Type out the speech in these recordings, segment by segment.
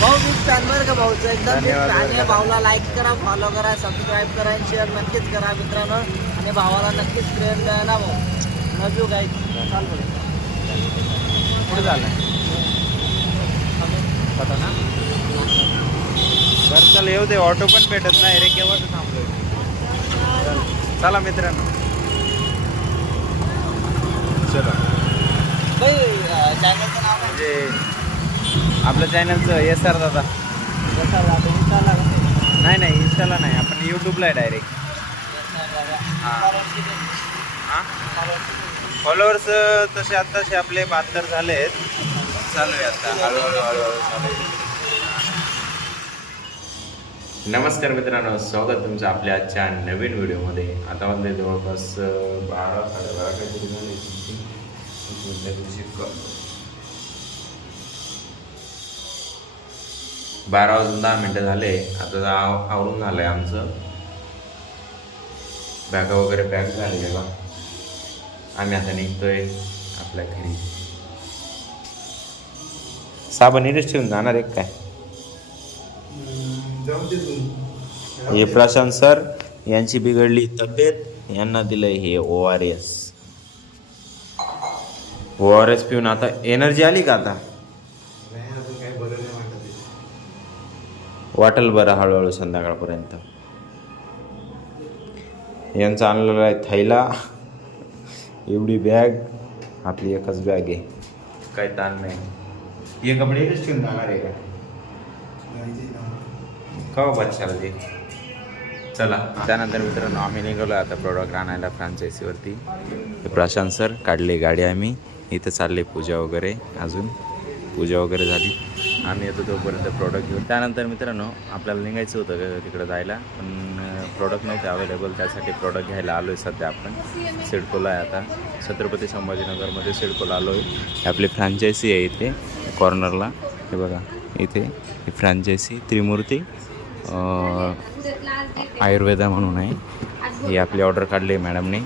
भाऊ big fan बरं का भाऊचं एकदम बिग धन्यवाद फॅन बरं आहे. का. भाऊला लाईक करा, फॉलो करा, सबस्क्राईब करा आणि शेअर नक्कीच करा मित्रांनो. आणि भावाला नक्कीच प्रेम द्या ना भाऊ. लव यू गाईज. चाल पुढे. कुठे झालं पता ना. बरं चल येऊ दे, ऑटो पण भेटत नाही रे, केव्हाच थांबलोय. चला मित्रांनो चला. चॅनलचं नाव आहे म्हणजे आपलं चॅनलचं एस आर दादा. इंस्टाला नाही इंस्टाला नाही, आपण यूट्यूबला आहे डायरेक्ट. हां फॉलोअर्स तसे आत्ताचे आपले 72 झाले आहेत. चालू आहे आता हळूहळू चालू आहे. नमस्कार मित्रांनो, स्वागत तुमचं आपल्या आजच्या नवीन व्हिडिओमध्ये. आता वाजले जवळपास 12 साडेबारा काहीतरी झाले. 12 वाजून 10 मिनटं झाले. आता आवरून झालं आहे आमचं. बॅगा वगैरे पॅक झाले बघा. आम्ही आता निघतोय आपल्या घरी. साबण इथेच ठेवून जाणार एक काय. हे प्रशांत सर यांची बिघडली तब्येत, यांना दिलंय हे ORS. ORS पिऊन आता एनर्जी आली का? आता वाटेल बरं हळूहळू संध्याकाळपर्यंत. यांचा आणलेला आहे थैला. एवढी बॅग आपली एकच बॅग आहे, काही ताण नाही. हे कपडे इथेच ठेवून जाणार आहे का? का बच्चाला ते. चला त्यानंतर मित्रांनो आम्ही निघालो आता प्रोडक्ट आणायला फ्रँचायसीवरती. प्रशांत सर काढली गाडी, आम्ही इथं चालले पूजा वगैरे. अजून पूजा वगैरे झाली, आम्ही येतो तोपर्यंत प्रोडक्ट घेऊन. त्यानंतर मित्रांनो आपल्याला निघायचं होतं तिकडं जायला, पण प्रोडक्ट नव्हते अवेलेबल. त्यासाठी प्रोडक्ट घ्यायला आलो आहे सध्या आपण सिडकोला आहे. आता छत्रपती संभाजीनगरमध्ये सिडकोला आलो आहे. आपली फ्रँचायसी आहे इथे कॉर्नरला. हे बघा इथे ही फ्रँचायसी त्रिमूर्ती आयुर्वेदा म्हणून आहे. ही आपली ऑर्डर काढली आहे मॅडमने.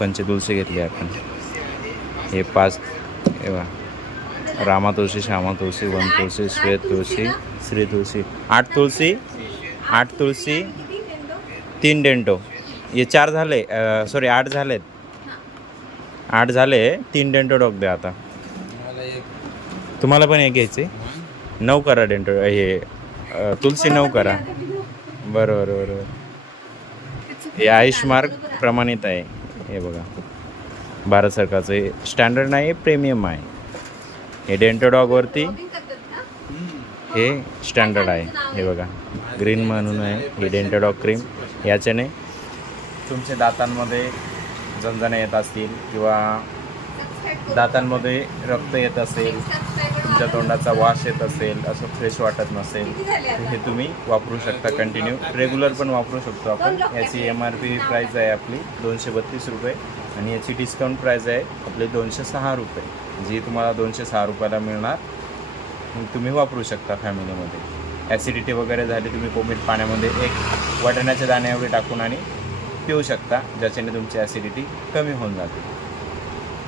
पंचतुलसी घेतली आपण. हे 5 रामा तुळशी, श्यामा तुळशी, वन तुळशी, श्वेत तुळशी, श्री तुळशी, 8 तुळशी, 8 तुळशी, 3 डेंटो. हे 4 झाले, सॉरी 8 झालेत. 8 झाले, 3 डेंटो डॉग द्या आता. तुम्हाला पण एक घ्यायचे. 9 करा डेंटो. हे तुलसी 9 करा. बरोबर. हे आयुष्मार्क प्रमाणित आहे. हे बघा भारत सरकारचं. हे स्टँडर्ड नाही, प्रीमियम आहे. हे डेंटो डॉगवरती हे स्टँडर्ड आहे. हे बघा ग्रीन म्हणून आहे. हे डेंटो डॉग क्रीम. याच्याने तुमच्या दातांमध्ये झणझण्या येत असतील किंवा दातांमध्ये रक्त येत असेल, तुमच्या तोंडाचा वास येत असेल, असं फ्रेश वाटत नसेल, हे तुम्ही वापरू शकता. कंटिन्यू रेग्युलर पण वापरू शकतो आपण. याची MRP प्राईस आहे आपली 232 रुपये आणि याची डिस्काउंट प्राईस आहे आपली 206 रुपये. जी तुम्हाला 206 रुपयाला मिळणार. मग तुम्ही वापरू शकता फॅमिलीमध्ये. ॲसिडिटी वगैरे झाली, तुम्ही कोमट पाण्यामध्ये एक वाटाण्याचे दाणे एवढे टाकून आणि पिऊ शकता, ज्याच्याने तुमची ॲसिडिटी कमी होऊन जाते.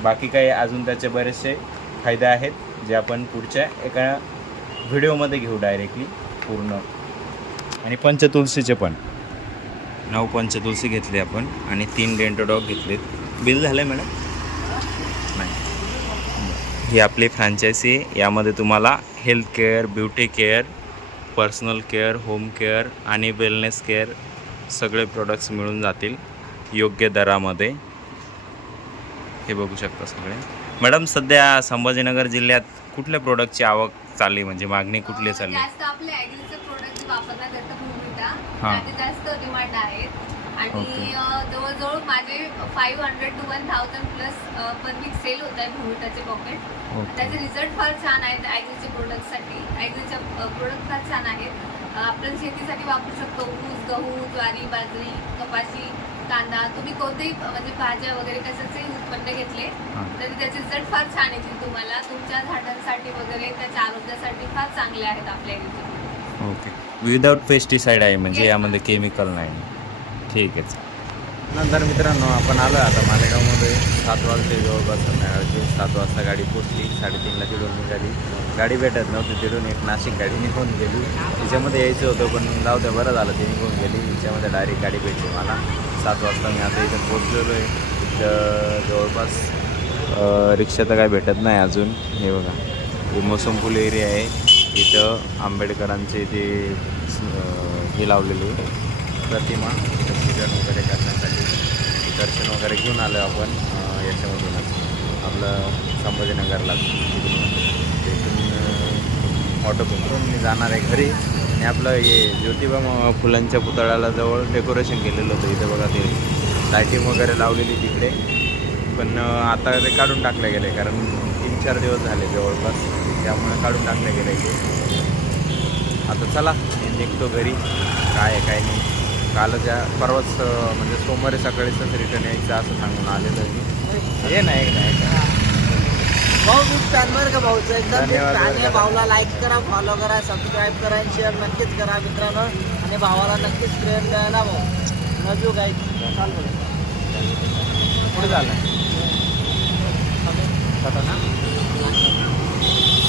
बाकी काही अजून त्याचे बरेचसे फायदे आहेत, जे आपण पुढच्या एका व्हिडिओमध्ये घेऊ डायरेक्टली पूर्ण. आणि पंचतुलसीचे पण 9 पंचतुलसी घेतले आपण आणि 3 डेंटो डॉग घेतलेत. बिल झालं आहे मॅडम? नाही. ही आपली फ्रँचायसी आहे. यामध्ये तुम्हाला health care, beauty care, personal care, home care आणि वेलनेस केअर सगळे प्रोडक्ट्स मिळून जातील योग्य दरामध्ये. हे बघू शकता सगळे. मॅडम सध्या संभाजीनगर जिल्ह्यात कुठल्या प्रोडक्टची आवक चालली, म्हणजे मागणी कुठली चालली? जास्त आपले ॲग्रीचे प्रोडक्ट वापरण्यात येतात भूमिका, हां. त्याचे जास्त डिमांड आहेत. आणि ओके. जवळजवळ माझे 500 to 1000 प्लस पर वीक सेल होत आहे भूमिकाचे पॉकेट. ओके. त्याचे रिझल्ट फार छान आहेत. ॲग्रीचे प्रोडक्टसाठी ॲग्रीचे प्रोडक्ट फार छान आहेत. आपण शेतीसाठी वापरू शकतो. ऊस, गहू, ज्वारी, बाजरी, कपाशी, कांदा, तुम्ही कोणतेही म्हणजे भाज्या वगैरे कशाचेही उत्पन्न घेतले तरी त्याचे रिझल्ट फार छान येतील तुम्हाला. तुमच्या झाडांसाठी वगैरे त्याच्या आरोग्यासाठी फार चांगले आहेत आपल्या ॲग्रीचे. ओके. विदाउट पेस्टिसाईड आहे, म्हणजे यामध्ये केमिकल नाही. ठीक आहे. नंतर मित्रांनो आपण आलो आता मालेगावमध्ये 7 वाजले जवळपास संध्याकाळचे 7 वाजता गाडी पोचली 3:30ला तिथून निघाली. गाडी भेटत नव्हती तिथून एक नाशिक गाडी निघून गेली. तिच्यामध्ये यायचं होतं पण जाऊ द्या बरं झालं ती निघून गेली. तिच्यामध्ये डायरेक्ट गाडी भेटली मला 7 वाजता. मी आता इथं पोचलेलो आहे. इथं जवळपास रिक्षा तर काय भेटत नाही अजून. हे बघा हे मोसमपूल एरिया आहे. इथं आंबेडकरांचे ते हे लावलेले प्रतिमा पूजन वगैरे करण्यासाठी दर्शन वगैरे घेऊन आलो आपण याच्यामधूनच आपलं संभाजीनगरला. तिथून ऑटो पकडून मी जाणार आहे घरी. आणि आपलं हे ज्योतिबा फुलांच्या पुतळ्याला जवळ डेकोरेशन केलेलं होतं. इथं बघा ते लायटिंग वगैरे लावलेली तिकडे पण आता ते काढून टाकले गेले कारण 3-4 दिवस झाले जवळपास त्यामुळे काढून टाकले गेले ते. आता चला मी निघतो घरी. काय आहे काय नाही कालच्या परवाच म्हणजे सोमवारी सकाळीच रिटर्न यायचं असं सांगून आलेलं आहे. हे नाही भाऊ बिग फॅन बरं का भाऊचं एकदम बिग धन्यवाद फॅन आहे. बरं का. भाऊला लाईक करा, फॉलो करा, सबस्क्राईब करा आणि शेअर नक्कीच करा मित्रांनो. आणि भावाला नक्कीच प्रेम द्या ना भाऊ. नजू गाई चाल बोल पुढे झालं ना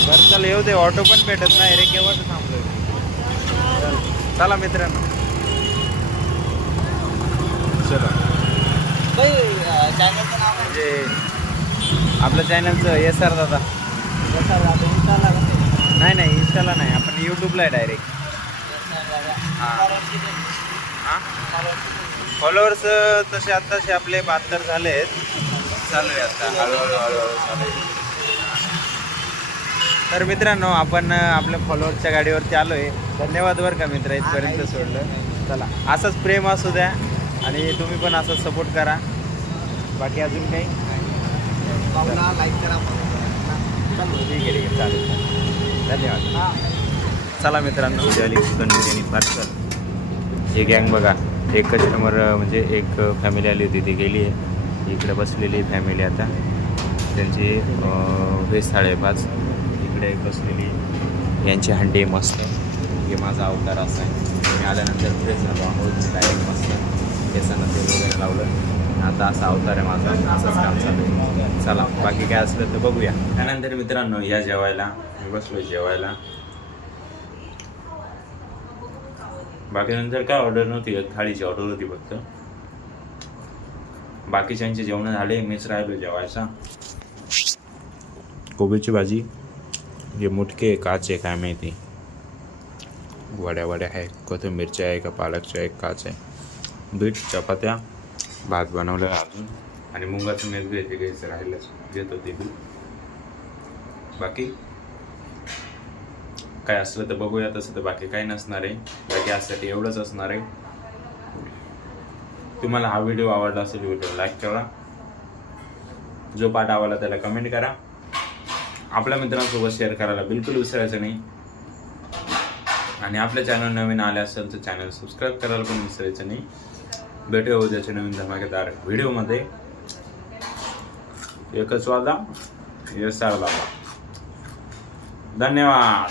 बरं चल येऊ दे. ऑटो पण भेटत नाही रे केव्हाच थांबलो. चला मित्रांनो चलो. चॅनलचं नाव म्हणजे आपलं चॅनलचं SR दादा. इंस्टाला नाही इंस्टाला नाही आपण यूट्यूबला आहे डायरेक्ट. हां फॉलोअर्स तसे आत्ताचे आपले 72 झाले आहेत. चालू आहे आता हळूहळू चालू आहे. तर मित्रांनो आपण आपल्या फॉलोअर्सच्या गाडीवरती आलो आहे. धन्यवाद बरं का मित्र इथपर्यंत सोडलं. चला असंच प्रेम असू द्या आणि तुम्ही पण असंच सपोर्ट करा. बाकी अजून काही भाऊला लाईक करा. ठीक आहे चालेल धन्यवाद. चला मित्रांनो दिवाळी चिकन बिर्याणी पार्सल. हे गँग बघा एक कस्टमर म्हणजे एक फॅमिली आली होती ती गेली आहे. इकडे बसलेली फॅमिली आता त्यांची व्हेज थाळी 5 इकडे बसलेली यांची हंडी मस्त. हे माझा अवतार असा आहे. मी आल्यानंतर फ्रेश झालो आंघोळ डायरेक्ट मस्त केसांना तेल वगैरे लावलं. आता असा अवतार आहे माझा. असंच काम चालू आहे. चला बाकी काय असलं तर बघूया. त्यानंतर मित्रांनो या जेवायला मी बसलो जेवायला. बाकी नंतर काय ऑर्डर नव्हती थाळीची ऑर्डर होती फक्त. बाकीच्यांचे जेवण झाले मीच राहिलो जेवायचा. कोबीची भाजी जे मुटके काच आहे काय माहिती. वड्या आहे कोथिंबीरच्या आहे का पालकच्या आहे काच आहे. बीट चपात्या भात बनवलेला अजून आणि मुंगाचं मेज घ्यायचं राहिलंच घेत होती बीट. बाकी काय असलं तर बघूया. तसं तर बाकी काही नसणार आहे. बाकी यासाठी एवढंच असणार आहे. तुम्हाला हा व्हिडिओ आवडला असेल व्हिडिओ लाईक करा. जो पार्ट आवडला त्याला कमेंट करा. आपल्या मित्रांसोबत शेअर करायला बिलकुल विसरायचं नाही. आणि आपल्या चॅनल नवीन आले असेल तर चॅनल सबस्क्राईब करायला पण विसरायचं नाही. भेटूया उद्याच्या नवीन धमाकेदार व्हिडिओमध्ये. एकच वादा यश धन्यवाद.